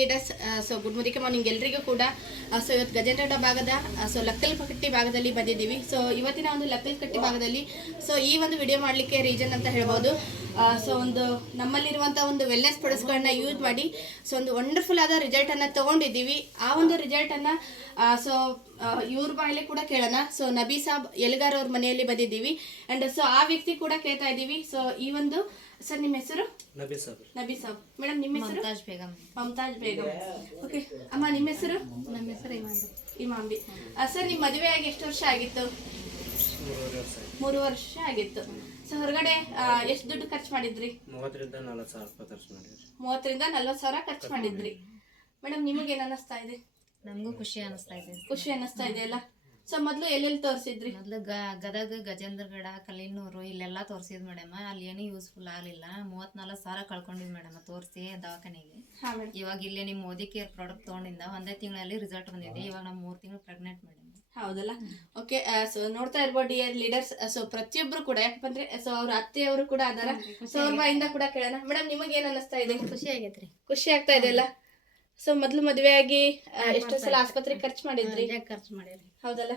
Leaders so good morning ಎಲ್ರಿಗೂ ಕೂಡ. So ಇವತ್ತು ಗಜೇಂದ್ರಗಡ ಭಾಗದ ಸೊ ಲಕ್ಕಲ್ಕಟ್ಟಿ ಭಾಗದಲ್ಲಿ ಬಂದಿದ್ದೀವಿ. ಸೊ ಇವತ್ತಿನ ಒಂದು ಲಕ್ಕಲ್ಕಟ್ಟಿ ಭಾಗದಲ್ಲಿ ಸೊ ಈ ಒಂದು ವಿಡಿಯೋ ಮಾಡಲಿಕ್ಕೆ ರೀಸನ್ ಅಂತ ಹೇಳ್ಬೋದು. ಸೊ ಒಂದು ನಮ್ಮಲ್ಲಿರುವಂಥ ಒಂದು ವೆಲ್ನೆಸ್ ಪ್ರಾಡಕ್ಟ್ಸ್ಗಳನ್ನ ಯೂಸ್ ಮಾಡಿ ಸೊ ಒಂದು ವಂಡರ್ಫುಲ್ ಆದ ರಿಸಲ್ಟನ್ನು ತೊಗೊಂಡಿದ್ದೀವಿ. ಆ ಒಂದು ರಿಸಲ್ಟನ್ನು ಸೊ ಇವ್ರ ಬಾಯಲ್ಲೇ ಕೂಡ ಕೇಳೋಣ. ಸೊ ನಬಿ ಸಾಬ್ ಎಲ್ಗಾರ್ ಅವ್ರ ಮನೆಯಲ್ಲಿ ಬಂದಿದ್ದೀವಿ ಆ್ಯಂಡ್ ಸೊ ಆ ವ್ಯಕ್ತಿ ಕೂಡ ಕೇಳ್ತಾ ಇದ್ದೀವಿ. ಸೊ ಈ ಒಂದು ಸರ್ ನಿಮ್ಮ ಹೆಸರು? ನಬಿ ಸಾಬ್. ಮೇಡಮ್ ನಿಮ್ಮ ಹೆಸರು? ಮಮತಾಜ್ ಬೇಗಂ. ಓಕೆ ಅಮ್ಮ ನಿಮ್ಮ ಹೆಸರು? ನಮ್ಮ ಹೆಸರು ಇಮಾಂಬಿ. ಸರ್ ನಿಮ್ಮ ಮದುವೆ ಆಗಿ ಎಷ್ಟು ವರ್ಷ ಆಗಿತ್ತು? 3 ವರ್ಷ ಆಗಿತ್ತು. ಸೊ ಹೊರಗಡೆ ಎಷ್ಟು ದುಡ್ಡು ಖರ್ಚು ಮಾಡಿದ್ರಿ? 30ರಿಂದ 40,000 ರೂಪಾಯಿ ಖರ್ಚು ಮಾಡಿದ್ರಿ. 30ರಿಂದ 40,000 ಖರ್ಚು ಮಾಡಿದ್ರಿ. ಮೇಡಮ್ ನಿಮಗೇನು ಅನ್ನಿಸ್ತಾ ಇದೆ? ನಮಗೂ ಖುಷಿ ಅನ್ನಿಸ್ತಾ ಇದೆ. ಖುಷಿ ಅನ್ನಿಸ್ತಾ ಇದೆ ಅಲ್ಲ? ಸೊ ಮೊದಲು ಎಲ್ಲೆಲ್ಲಿ ತೋರಿಸಿದ್ರಿ? ಮೊದಲು ಗದಗ, ಗಜೇಂದ್ರಗಡ, ಕಲೀನೂರು ಇಲ್ಲೆಲ್ಲ ತೋರಿಸಿದ್ ಮೇಡಮ್. ಅಲ್ಲಿ ಏನು ಯೂಸ್ಫುಲ್ ಆಗಲಿಲ್ಲ. 34,000 ಕಳ್ಕೊಂಡಿದ್ ಮೇಡಮ್ ತೋರಿಸಿ ದವಾಖಾನೆಗೆ. ಇವಾಗ ಇಲ್ಲೇ ನಿಮ್ಮ ಮೋದಿ ಕೇರ್ ಪ್ರಾಡಕ್ಟ್ ತೊಗೊಂಡಿಂದ ಒಂದೇ ತಿಂಗಳಲ್ಲಿ ರಿಸಲ್ಟ್ ಬಂದಿದೆ. ಇವಾಗ ನಾವು 3 ತಿಂಗಳು ಪ್ರೆಗ್ನೆಂಟ್ ಮೇಡಮ್. ಹೌದಲ್ಲ? ಓಕೆ. ಸೊ ನೋಡ್ತಾ ಇರ್ಬೋದು ಡಿಯರ್ ಲೀಡರ್ಸ್. ಸೊ ಪ್ರತಿಯೊಬ್ರು ಕೂಡ ಯಾಕಂದ್ರೆ ಸೊ ಅವ್ರ ಅತ್ತೆಯವರು ಕೂಡ ಅದಾರ. ಸೊ ಅವ್ರ ಬಾಯಿಂದ ಕೂಡ ಕೇಳೋಣ. ಮೇಡಮ್ ನಿಮಗೆ ಏನ್ ಅನ್ನಿಸ್ತಾ ಇದೆ? ಖುಷಿ ಆಗೈತ್ರಿ. ಖುಷಿ ಆಗ್ತಾ ಇದೆ ಅಲ್ಲ? ಸೊ ಮೊದ್ಲು ಮದುವೆ ಆಗಿ ಎಷ್ಟೋ ಸಲ ಆಸ್ಪತ್ರೆಗೆ ಖರ್ಚು ಮಾಡಿದ್ರಿ? ಖರ್ಚು ಮಾಡಿರಿ. ಹೌದಲ್ಲ?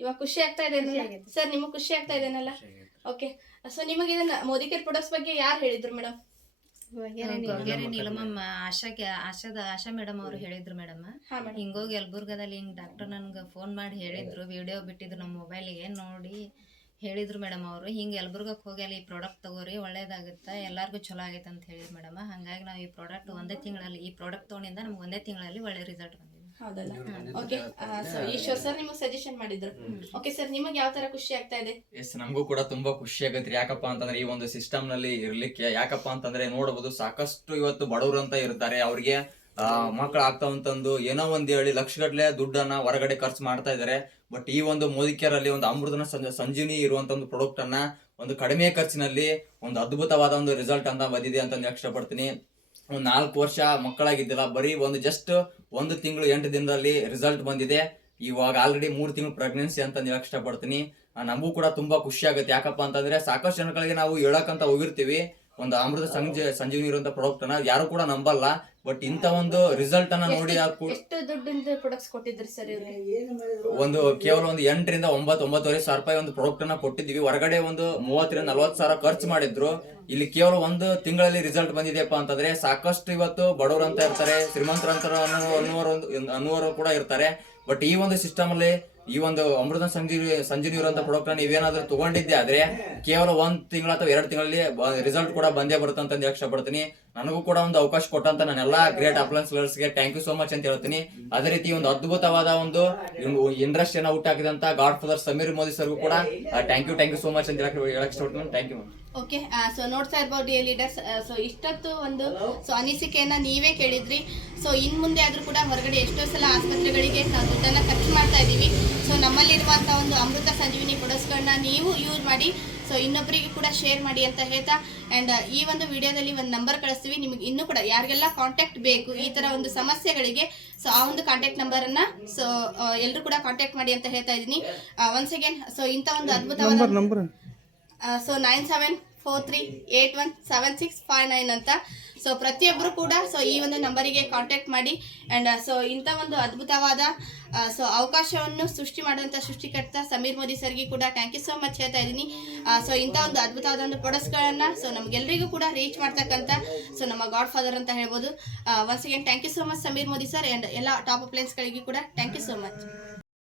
ಇವಾಗ ಖುಷಿ ಆಗ್ತಾ ಇದೆ ಸರ್? ನಿಮಗೆ ಖುಷಿ ಆಗ್ತಾ ಇದೆನಲ್ಲ? ಓಕೆ. ಸೊ ನಿಮಗೆ ಇದನ್ನ ಮೋದಿ ಕೇರ್ ಪ್ರಾಡಕ್ಟ್ಸ್ ಬಗ್ಗೆ ಯಾರು ಹೇಳಿದ್ರು ಮೇಡಮ್? ನೀಲಮ್ಮ ಆಶಾ ಮೇಡಮ್ ಅವರು ಹೇಳಿದ್ರು ಮೇಡಮ್. ಹಿಂಗೋಗಿ ಯಲಬುರ್ಗದಲ್ಲಿ ಹಿಂಗ್ ಡಾಕ್ಟರ್ ನನ್ಗೆ ಫೋನ್ ಮಾಡಿ ಹೇಳಿದ್ರು, ವಿಡಿಯೋ ಬಿಟ್ಟಿದ್ರು ನಮ್ಮ ಮೊಬೈಲಿಗೆ ನೋಡಿ ಹೇಳಿದ್ರು ಮೇಡಮ್. ಅವರು ಹಿಂಗೆ ಯಲಬುರ್ಗಕ್ಕೆ ಹೋಗಿ ಅಲ್ಲಿ ಈ ಪ್ರಾಡಕ್ಟ್ ತಗೋರಿ ಒಳ್ಳೇದಾಗುತ್ತೆ, ಎಲ್ಲರಿಗೂ ಚಲೋ ಆಗೈತೆ ಅಂತ ಹೇಳಿದ್ರು ಮೇಡಮ್. ಹಾಗಾಗಿ ನಾವು ಈ ಪ್ರಾಡಕ್ಟ್ ಒಂದೇ ತಿಂಗಳಲ್ಲಿ ಈ ಪ್ರಾಡಕ್ಟ್ ತೊಗೊಂಡಿಂದ ನಮ್ಗೆ ಒಂದೇ ತಿಂಗಳಲ್ಲಿ ಒಳ್ಳೆ ರಿಸಲ್ಟ್ ಬಂದಿದೆ. ಹೌದಲ್ಲ? ಓಕೆ. ಸೊ ಈಶ್ವರ್ ಸರ್ ನಿಮಗೆ ಸಜೆಷನ್ ಮಾಡಿದ್ರು. ಓಕೆ ಸರ್, ನಿಮಗೆ ಯಾವ ತರ ಖುಷಿ ಆಗ್ತಾ ಇದೆ? ಎಸ್, ನಮಗೂ ಕೂಡ ತುಂಬಾ ಖುಷಿ ಆಗತ್ರಿ. ಯಾಕಪ್ಪ ಅಂತಂದ್ರೆ ಈ ಒಂದು ಸಿಸ್ಟಮ್ ನಲ್ಲಿ ಇರ್ಲಿಕ್ಕೆ, ಯಾಕಪ್ಪ ಅಂತಂದ್ರೆ ನೋಡಬಹುದು ಸಾಕಷ್ಟು ಇವತ್ತು ಬಡವರು ಅಂತ ಇರ್ತಾರೆ. ಅವ್ರಿಗೆ ಮಕ್ಕಳು ಆಗ್ತಾವಂತಂದು ಏನೋ ಒಂದ್ ಹೇಳಿ ಲಕ್ಷಗಟ್ಲೆ ದುಡ್ಡನ್ನ ಹೊರಗಡೆ ಖರ್ಚು ಮಾಡ್ತಾ ಇದಾರೆ. ಬಟ್ ಈ ಒಂದು ಮೋದಿ ಕೇರ್ ಅಲ್ಲಿ ಒಂದು ಅಮೃತನ ಸಂಜೀವಿನಿ ಇರುವಂತ ಒಂದು ಪ್ರಾಡಕ್ಟ್ ಅನ್ನ ಒಂದು ಕಡಿಮೆ ಖರ್ಚಿನಲ್ಲಿ ಒಂದು ಅದ್ಭುತವಾದ ಒಂದು ರಿಸಲ್ಟ್ ಅಂತ ಬಂದಿದೆ ಅಂತ ಇಷ್ಟಪಡ್ತೀನಿ. ಒಂದು 4 ವರ್ಷ ಮಕ್ಕಳಾಗಿದ್ದಿಲ್ಲ, ಬರೀ ಒಂದು ಜಸ್ಟ್ 1 ತಿಂಗಳು 8 ದಿನದಲ್ಲಿ ರಿಸಲ್ಟ್ ಬಂದಿದೆ. ಇವಾಗ ಆಲ್ರೆಡಿ 3 ತಿಂಗಳು ಪ್ರೆಗ್ನೆನ್ಸಿ ಅಂತ ಹೇಳಕ್ ಇಷ್ಟಪಡ್ತೀನಿ. ನಮಗೂ ಕೂಡ ತುಂಬಾ ಖುಷಿ ಆಗುತ್ತೆ. ಯಾಕಪ್ಪ ಅಂತಂದ್ರೆ ಸಾಕಷ್ಟು ಜನಗಳಿಗೆ ನಾವು ಹೇಳಕ್ಕಂತ ಹೋಗಿರ್ತೀವಿ ಒಂದು ಅಮೃತ ಸಂಜೀವಿನಿ ಇರುವಂತ ಪ್ರಾಡಕ್ಟ್ ಅನ್ನ ಯಾರು ಕೂಡ ನಂಬಲ್ಲ. ಬಟ್ ಇಂತ ಒಂದು ರಿಸಲ್ಟ್ ಅನ್ನ ನೋಡಿ ಎಷ್ಟು ದುಡ್ಡಿಂದ ಪ್ರಾಡಕ್ಟ್ಸ್ ಕೊಟ್ಟಿದ್ರಿ ಸರ್? ಒಂದು ಕೇವಲ ಒಂದು 8ರಿಂದ 9,500 ರೂಪಾಯಿ ಒಂದು ಪ್ರಾಡಕ್ಟ್ ಅನ್ನ ಕೊಟ್ಟಿದ್ವಿ. ಹೊರಗಡೆ ಒಂದು 30ರಿಂದ 40,000 ಖರ್ಚು ಮಾಡಿದ್ರು. ಇಲ್ಲಿ ಕೇವಲ 1 ತಿಂಗಳಲ್ಲಿ ರಿಸಲ್ಟ್ ಬಂದಿದೆಯಪ್ಪ ಅಂತಂದ್ರೆ ಸಾಕಷ್ಟು ಇವತ್ತು ಬಡವರು ಅಂತ ಇರ್ತಾರೆ, ಶ್ರೀಮಂತರ ಅನ್ನುವರು ಕೂಡ ಇರ್ತಾರೆ. ಬಟ್ ಈ ಒಂದು ಸಿಸ್ಟಮ್ ಅಲ್ಲಿ ಈ ಒಂದು ಅಮೃತ ಸಂಜೀವಿನಿ ಇರುವಂತ ಪ್ರಾಡಕ್ಟ್ ನೀವೇನಾದ್ರೂ ತಗೊಂಡಿದ್ದೆ ಆದ್ರೆ ಕೇವಲ 1 ತಿಂಗಳ ಅಥವಾ 2 ತಿಂಗಳಲ್ಲಿ ರಿಸಲ್ಟ್ ಕೂಡ ಬಂದೇ ಬರುತ್ತೆ ಅಂತ ಇಷ್ಟಪಡ್ತೀನಿ. ನನಗೂ ಕೂಡ ಒಂದು ಅವಕಾಶ ಕೊಟ್ಟಂತ ನಾನೆಲ್ಲಾ ಗ್ರೇಟ್ ಅಪ್ಲೈನ್ಸ್ಗೆ ಥ್ಯಾಂಕ್ ಯು ಸೋ ಮಚ್ ಅಂತ ಹೇಳ್ತೀನಿ. ಅದೇ ರೀತಿ ಒಂದು ಅದ್ಭುತವಾದ ಒಂದು ಇಂಡಸ್ಟ್ರಿಯನ್ನ ಹುಟ್ಟಾಕಿದಂತ ಗಾಡ್ ಫಾದರ್ ಸಮೀರ್ ಮೋದಿ ಸರ್ಗೂ ಕೂಡ ಥ್ಯಾಂಕ್ ಯು ಸೋ ಮಚ್ ಅಂತ ಹೇಳಕ್ ಇಷ್ಟಪಡ್ತೀನಿ. Thank you. ಓಕೆ. ಸೊ ನೋಡ್ತಾ ಇರ್ಬೋದು ಡಿಯರ್ ಲೀಡರ್ಸ್. ಸೊ ಇಷ್ಟೊತ್ತು ಒಂದು ಸೊ ಅನಿಸಿಕೆಯನ್ನ ನೀವೇ ಕೇಳಿದ್ರಿ. ಸೊ ಇನ್ ಮುಂದೆ ಆದ್ರೂ ಕೂಡ ಹೊರಗಡೆ ಎಷ್ಟೋ ಸಲ ಆಸ್ಪತ್ರೆಗಳಿಗೆ ನಾವು ದುಡ್ಡನ್ನ ಖರ್ಚು ಮಾಡ್ತಾ ಇದ್ದೀವಿ. ಸೊ ನಮ್ಮಲ್ಲಿರುವಂಥ ಒಂದು ಅಮೃತ ಸಂಜೀವಿನಿ ಪ್ರಾಡಕ್ಟ್ಸ್ಗಳನ್ನ ನೀವು ಯೂಸ್ ಮಾಡಿ ಸೊ ಇನ್ನೊಬ್ಬರಿಗೆ ಕೂಡ ಶೇರ್ ಮಾಡಿ ಅಂತ ಹೇಳ್ತಾ ಆ್ಯಂಡ್ ಈ ಒಂದು ವಿಡಿಯೋದಲ್ಲಿ ಒಂದು ನಂಬರ್ ಕಳಿಸ್ತೀವಿ. ನಿಮಗೆ ಇನ್ನೂ ಕೂಡ ಯಾರಿಗೆಲ್ಲ ಕಾಂಟ್ಯಾಕ್ಟ್ ಬೇಕು ಈ ಥರ ಒಂದು ಸಮಸ್ಯೆಗಳಿಗೆ ಸೊ ಆ ಒಂದು ಕಾಂಟ್ಯಾಕ್ಟ್ ನಂಬರನ್ನು ಸೊ ಎಲ್ಲರೂ ಕೂಡ ಕಾಂಟ್ಯಾಕ್ಟ್ ಮಾಡಿ ಅಂತ ಹೇಳ್ತಾ ಇದ್ದೀನಿ. ಒನ್ಸ್ ಅಗೇನ್ ಸೊ ಇಂಥ ಒಂದು ಅದ್ಭುತವಾದ ಸೊ 9743817659 ಅಂತ ಸೊ ಪ್ರತಿಯೊಬ್ಬರು ಕೂಡ ಸೊ ಈ ಒಂದು ನಂಬರಿಗೆ ಕಾಂಟ್ಯಾಕ್ಟ್ ಮಾಡಿ ಆ್ಯಂಡ್ ಸೊ ಇಂಥ ಒಂದು ಅದ್ಭುತವಾದ ಸೊ ಅವಕಾಶವನ್ನು ಸೃಷ್ಟಿ ಮಾಡುವಂಥ ಸೃಷ್ಟಿಕರ್ತ ಸಮೀರ್ ಮೋದಿ ಸರ್ಗೆ ಕೂಡ ಥ್ಯಾಂಕ್ ಯು ಸೋ ಮಚ್ ಹೇಳ್ತಾ ಇದ್ದೀನಿ. ಸೊ ಇಂಥ ಒಂದು ಅದ್ಭುತವಾದ ಒಂದು ಪ್ರಾಡಕ್ಟ್ಸ್ಗಳನ್ನು ಸೊ ನಮಗೆಲ್ಲರಿಗೂ ಕೂಡ ರೀಚ್ ಮಾಡ್ತಕ್ಕಂಥ ಸೊ ನಮ್ಮ ಗಾಡ್ ಫಾದರ್ ಅಂತ ಹೇಳ್ಬೋದು. Once again thank you so much Sameer Modi sir and ಎಲ್ಲ ಟಾಪ್ ಅಪ್ಲೈನ್ಸ್ಗಳಿಗೆ ಕೂಡ ಥ್ಯಾಂಕ್ ಯು ಸೋ ಮಚ್.